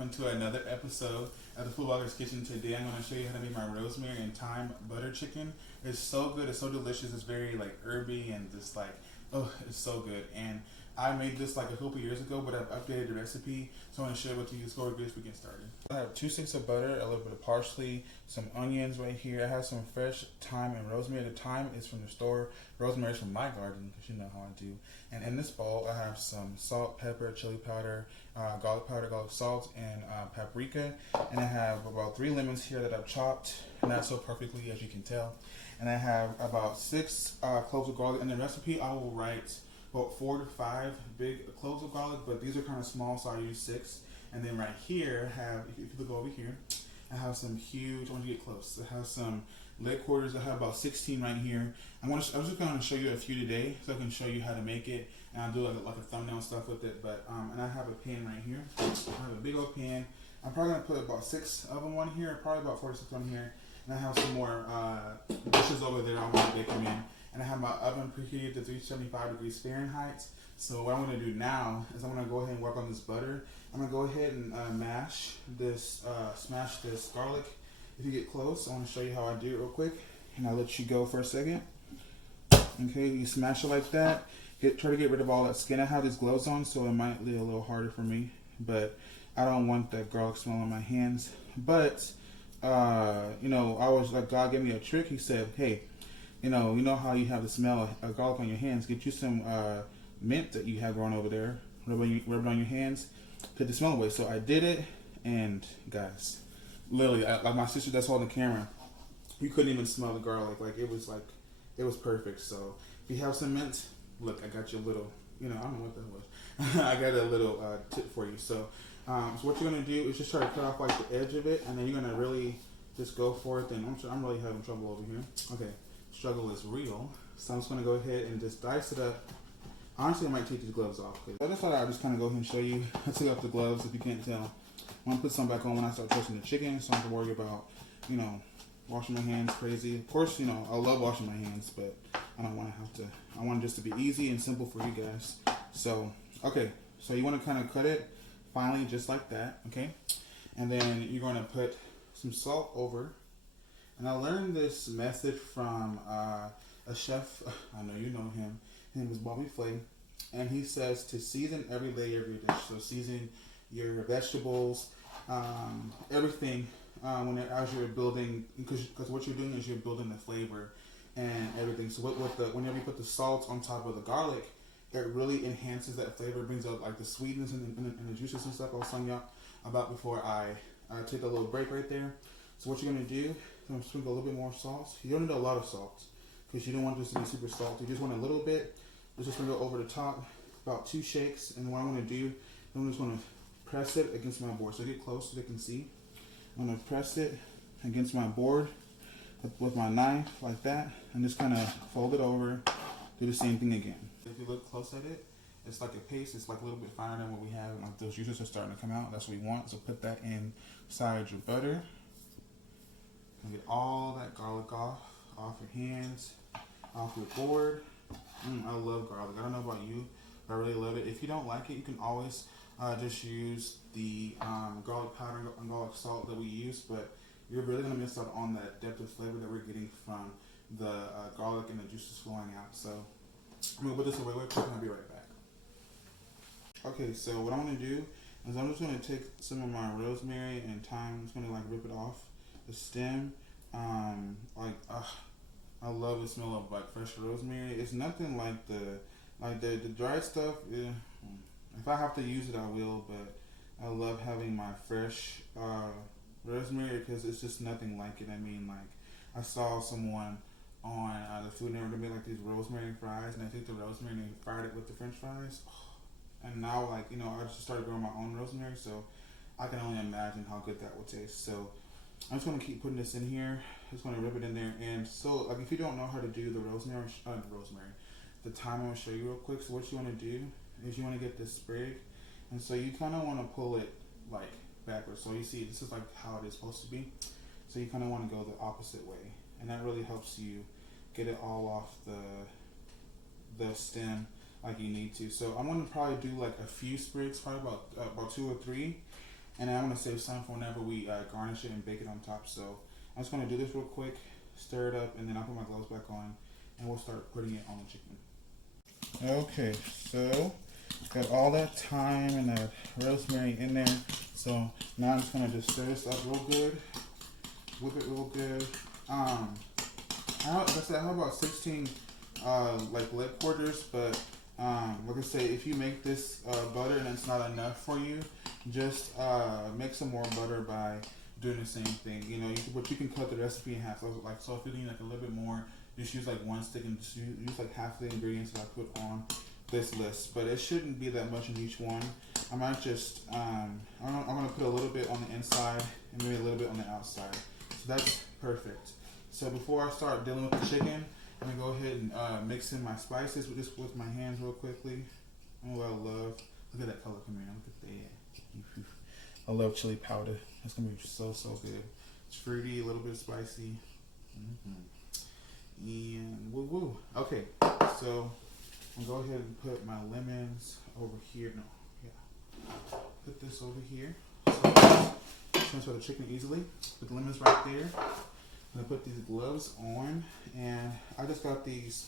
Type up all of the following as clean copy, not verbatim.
welcome to another episode of the Food Blogger's Kitchen. Today I'm going to show you how to make my rosemary and thyme butter chicken. It's so good, it's so delicious, it's very like herby and just like, oh, it's so good. And I made this like a couple years ago, but I've updated the recipe, so I want to share it with you. Let's go over this, we get started. I have 2 sticks of butter, a little bit of parsley, some onions right here. I have some fresh thyme and rosemary. The thyme is from the store, rosemary is from my garden, because you know how I do. And in this bowl, I have some salt, pepper, chili powder, garlic salt, and paprika. And I have about 3 lemons here that I've chopped, not so perfectly as you can tell. And I have about 6 cloves of garlic. In the recipe, I will write about 4 to 5 big cloves of garlic, but these are kind of small, so I use 6. And then right here, I have, if you look over here, I have some huge, I want you to get close, I have some leg quarters. I have about 16 right here. I'm just going to show you a few today, so I can show you how to make it, and I'll do like a thumbnail stuff with it. But and I have a pan right here. I have a big old pan. I'm probably going to put about 6 of them on here, probably about 4 to 6 on here. And I have some more dishes over there I want to bake them in. And I have my oven preheated to 375 degrees Fahrenheit. So what I'm going to do now is I'm going to go ahead and work on this butter. I'm going to go ahead and smash this garlic. If you get close, I want to show you how I do it real quick. And I'll let you go for a second. Okay, you smash it like that. Try to get rid of all that skin. I have these gloves on, so it might be a little harder for me. But I don't want that garlic smell on my hands. But, you know, I was like, God gave me a trick. He said, hey, you know how you have the smell of garlic on your hands. Get you some mint that you have growing over there. Rub it on your hands. Take the smell away. So I did it, and guys, literally, like my sister that's holding the camera, you couldn't even smell the garlic. Like it was perfect. So if you have some mint, look, I got you a little. I don't know what that was. I got a little tip for you. So what you're gonna do is just try to cut off like the edge of it, and then you're gonna really just go for it. And I'm really having trouble over here. Okay. Struggle is real, so I'm just going to go ahead and just dice it up. Honestly, I might take these gloves off. I just thought I'd just kind of go ahead and show you. I took off the gloves if you can't tell. I'm going to put some back on when I start toasting the chicken, so I don't have to worry about, washing my hands crazy. Of course, I love washing my hands, but I don't want to have to. I want it just to be easy and simple for you guys. So, okay, so you want to kind of cut it finely just like that, okay? And then you're going to put some salt over. And I learned this method from a chef. I know you know him. His name is Bobby Flay. And he says to season every layer of your dish. So season your vegetables, everything as you're building, because what you're doing is you're building the flavor and everything. So whenever you put the salt on top of the garlic, it really enhances that flavor, brings out like the sweetness and the juices and stuff I was telling y'all about before I take a little break right there. So what you're going to do, I'm going to sprinkle a little bit more salt. You don't need a lot of salt because you don't want this to be super salty. You just want a little bit. Just going to go over the top, about 2 shakes. And what I'm going to do, I'm just going to press it against my board. So get close so they can see. I'm going to press it against my board with my knife like that. And just kind of fold it over. Do the same thing again. If you look close at it, it's like a paste. It's like a little bit finer than what we have. Like those juices are starting to come out. That's what we want. So put that inside your butter. And get all that garlic off your hands, off your board. I love garlic. I don't know about you, but I really love it. If you don't like it, you can always just use the garlic powder and garlic salt that we use, but you're really going to miss out on that depth of flavor that we're getting from the garlic and the juices flowing out. So I'm going to put this away real quick and I'll be right back. Okay, so what I'm going to do is I'm just going to take some of my rosemary and thyme. I'm just going to like rip it off the stem. I love the smell of like fresh rosemary. It's nothing like the dried stuff. Yeah, if I have to use it, I will. But I love having my fresh rosemary because it's just nothing like it. I mean, like I saw someone on the Food Network made like these rosemary fries, and I took the rosemary and they fried it with the French fries. And now, I just started growing my own rosemary, so I can only imagine how good that would taste. So I'm just going to keep putting this in here. Just going to rip it in there. And so, like, if you don't know how to do the the thyme, I'm going to show you real quick. So what you want to do is you want to get this sprig. And so you kind of want to pull it, like, backwards. So you see, this is, like, how it is supposed to be. So you kind of want to go the opposite way. And that really helps you get it all off the stem like you need to. So I'm going to probably do, like, a few sprigs, probably about 2 or 3. and then I'm gonna save some for whenever we garnish it and bake it on top. So I'm just gonna do this real quick, stir it up, and then I'll put my gloves back on, and we'll start putting it on the chicken. Okay, so got all that thyme and that rosemary in there. So now I'm just gonna just stir this up real good, whip it real good. Like I said, I have about 16 like leg quarters, but like I say, if you make this butter and it's not enough for you, just make some more butter by doing the same thing. You know, but you can cut the recipe in half. So if you need like a little bit more, just use like one stick and just use like half the ingredients that I put on this list. But it shouldn't be that much in each one. I might just I'm gonna put a little bit on the inside and maybe a little bit on the outside. So that's perfect. So before I start dealing with the chicken, I'm gonna go ahead and mix in my spices with my hands real quickly. Oh, I love, look at that color coming in. Look at that. I love chili powder. It's gonna be so good. It's fruity, a little bit spicy. And woo woo. Okay, so I'm gonna go ahead and put my lemons over here. No, yeah. Put this over here. So transfer the chicken easily. Put the lemons right there. I'm gonna put these gloves on, and I just got these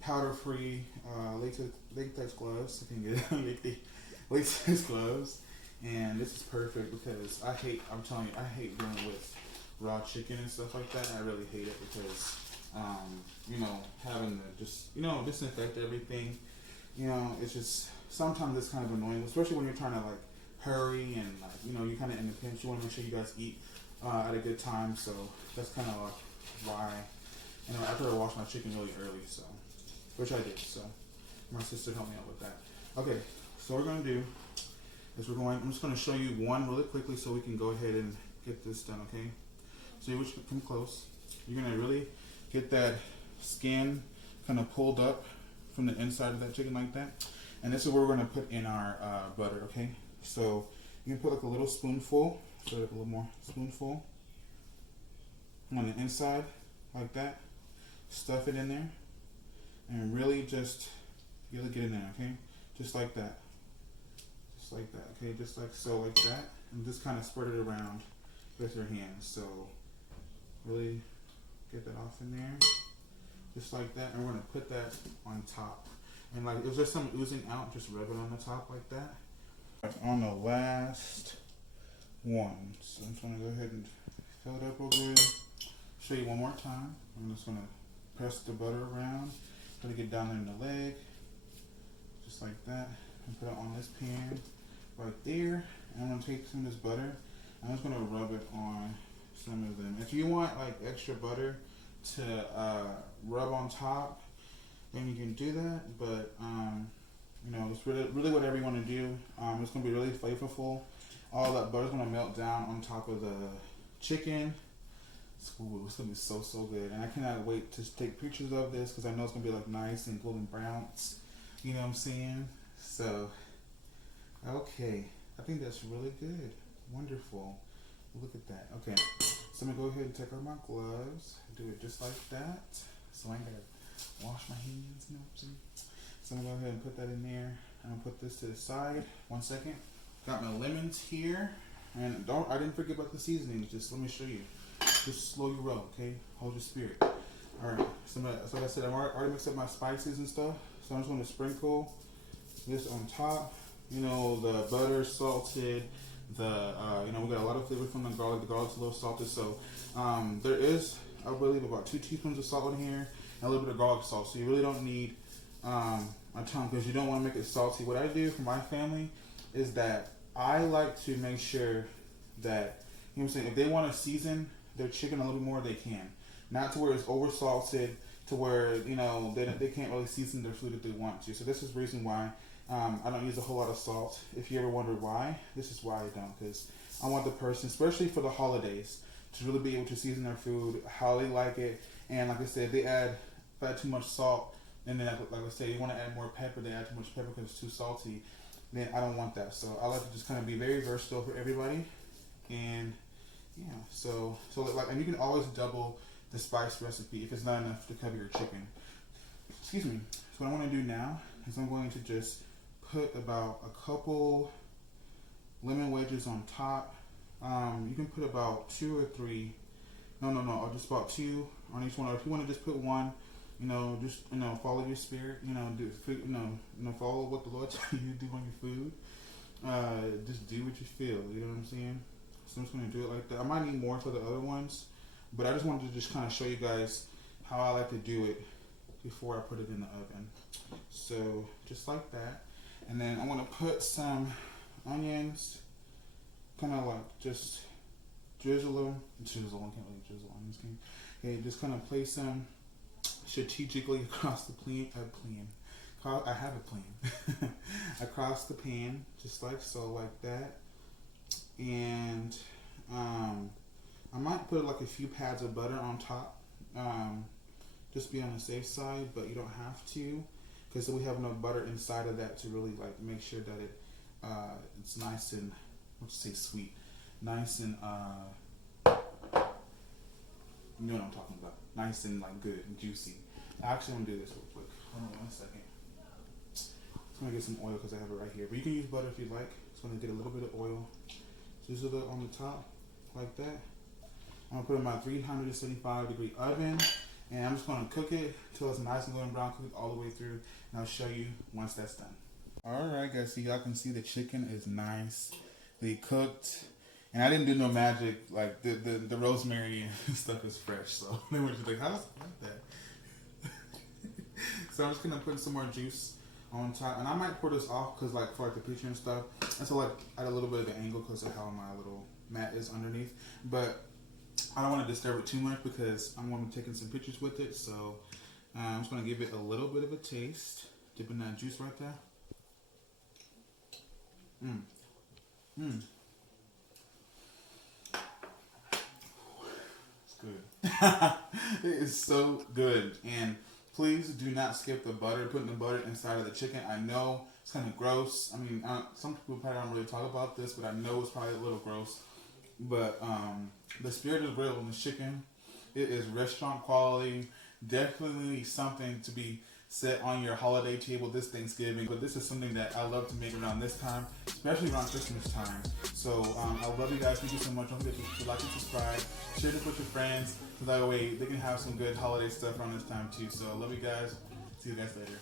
powder-free latex gloves. I can get latex gloves, and this is perfect because I'm telling you, I hate dealing with raw chicken and stuff like that. I really hate it because, you know, having to just, you know, disinfect everything, you know, it's just, sometimes it's kind of annoying, especially when you're trying to like hurry and like, you know, you're kind of in the pinch. You want to make sure you guys eat at a good time, so that's kind of like why, you know, after I washed my chicken really early, so, which I did, so my sister helped me out with that. Okay, so what we're going to do is I'm just going to show you one really quickly so we can go ahead and get this done, okay? So you wish to come close. You're going to really get that skin kind of pulled up from the inside of that chicken like that, and this is where we're going to put in our butter, okay? So you can put like a little spoonful, so like a little more spoonful on the inside like that. Stuff it in there and really just get in there, okay? Just like that. Just like that, okay? Just like so, like that. And just kind of spread it around with your hands. So really get that off in there. Just like that. And we're going to put that on top. And like if there's some oozing out, just rub it on the top like that. On the last one. So I'm just going to go ahead and fill it up real good. Show you one more time. I'm just going to press the butter around. Try to get down there in the leg. Just like that. And put it on this pan right there. And I'm going to take some of this butter. I'm just going to rub it on some of them. If you want like extra butter to rub on top, then you can do that. But you know, it's really whatever you want to do. It's going to be really flavorful. All that butter's going to melt down on top of the chicken. Ooh, it's going to be so good. And I cannot wait to take pictures of this because I know it's going to be like nice and golden browns. You know what I'm saying? So, okay. I think that's really good. Wonderful. Look at that. Okay. So I'm going to go ahead and take off my gloves. Do it just like that. So I ain't got to wash my hands. You know what I'm saying? So I'm going to go ahead and put that in there. I'm going to put this to the side. 1 second. Got my lemons here. And I didn't forget about the seasoning. Just let me show you. Just slow your roll, okay? Hold your spirit. Alright. So like I said, I've already mixed up my spices and stuff. So I'm just going to sprinkle this on top. You know, the butter, salted. You know, we got a lot of flavor from the garlic. The garlic's a little salted. So there is, I believe, about 2 teaspoons of salt in here. And a little bit of garlic salt. So you really don't need a ton because you don't want to make it salty. What I do for my family is that I like to make sure that, you know what I'm saying, if they want to season their chicken a little bit more, they can. Not to where it's over salted, to where, you know, they can't really season their food if they want to. So this is the reason why I don't use a whole lot of salt. If you ever wonder why, this is why I don't. Because I want the person, especially for the holidays, to really be able to season their food how they like it. And like I said, if they add too much salt, and then like I said, you want to add more pepper, they add too much pepper because it's too salty, then I don't want that. So I like to just kind of be very versatile for everybody. And yeah, so like, and you can always double the spice recipe if it's not enough to cover your chicken. Excuse me. So what I want to do now is I'm going to just put about a couple lemon wedges on top. You can put about 2 or 3. No, just about 2 on each one. Or if you want to just put 1, just follow your spirit. Follow what the Lord tells you to do on your food. Just do what you feel. You know what I'm saying? So I'm just gonna do it like that. I might need more for the other ones, but I just wanted to just kind of show you guys how I like to do it before I put it in the oven. So just like that, and then I'm gonna put some onions, kind of like just drizzle them. I can't really drizzle onions. Okay, just kind of place them strategically across the I have a plan. Across the pan, just like so, like that. And I might put like a few pads of butter on top. Just be on the safe side, but you don't have to, because we have no butter inside of that to really like make sure that it's nice and, let's say sweet, nice and you know what I'm talking about, nice and like good and juicy. I actually want to do this real quick. Hold on 1 second. I'm gonna get some oil because I have it right here, but you can use butter if you like. Just gonna get a little bit of oil, drizzle it on the top like that. I'm gonna put it in my 375-degree oven, and I'm just gonna cook it till it's nice and golden brown, cooked all the way through, and I'll show you once that's done. Alright guys, so y'all can see the chicken is nicely cooked, and I didn't do no magic. Like the rosemary and stuff is fresh, so they were just like, how's it like that? So I'm just gonna put some more juice on top, and I might pour this off because like for like the picture and stuff, and so like at a little bit of an angle because of how my little mat is underneath, but I don't want to disturb it too much because I'm going to be taking some pictures with it. So I'm just going to give it a little bit of a taste, dipping that juice right there. It's good. It is so good. And please do not skip the butter, putting the butter inside of the chicken. I know it's kind of gross. I mean, some people probably don't really talk about this, but I know it's probably a little gross. But the spirit is real in the chicken. It is restaurant quality. Definitely something to be set on your holiday table this Thanksgiving. But this is something that I love to make around this time, especially around Christmas time. So I love you guys. Thank you so much. Don't forget to like and subscribe. Share this with your friends so that way they can have some good holiday stuff around this time too. So I love you guys. See you guys later.